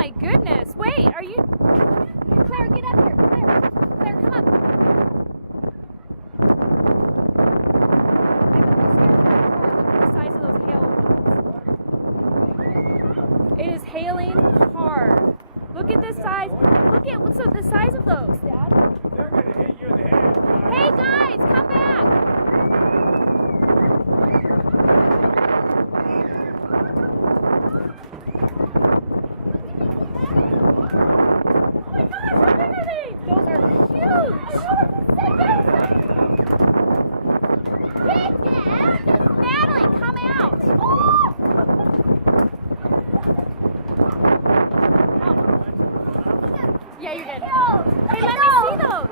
my goodness. Wait, are you... Claire, get up here. Claire, come up. I'm a little scared for our car. Look at the size of those hail balls. It is hailing hard. Look at the size. Look at what's the size of those, Dad. They're going to hit you in the head, guys. Hey, guys, come back. Oh my gosh, how big are they? Those are huge. Natalie, come out. Yeah, you're good. Hey, let me see those.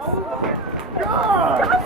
God!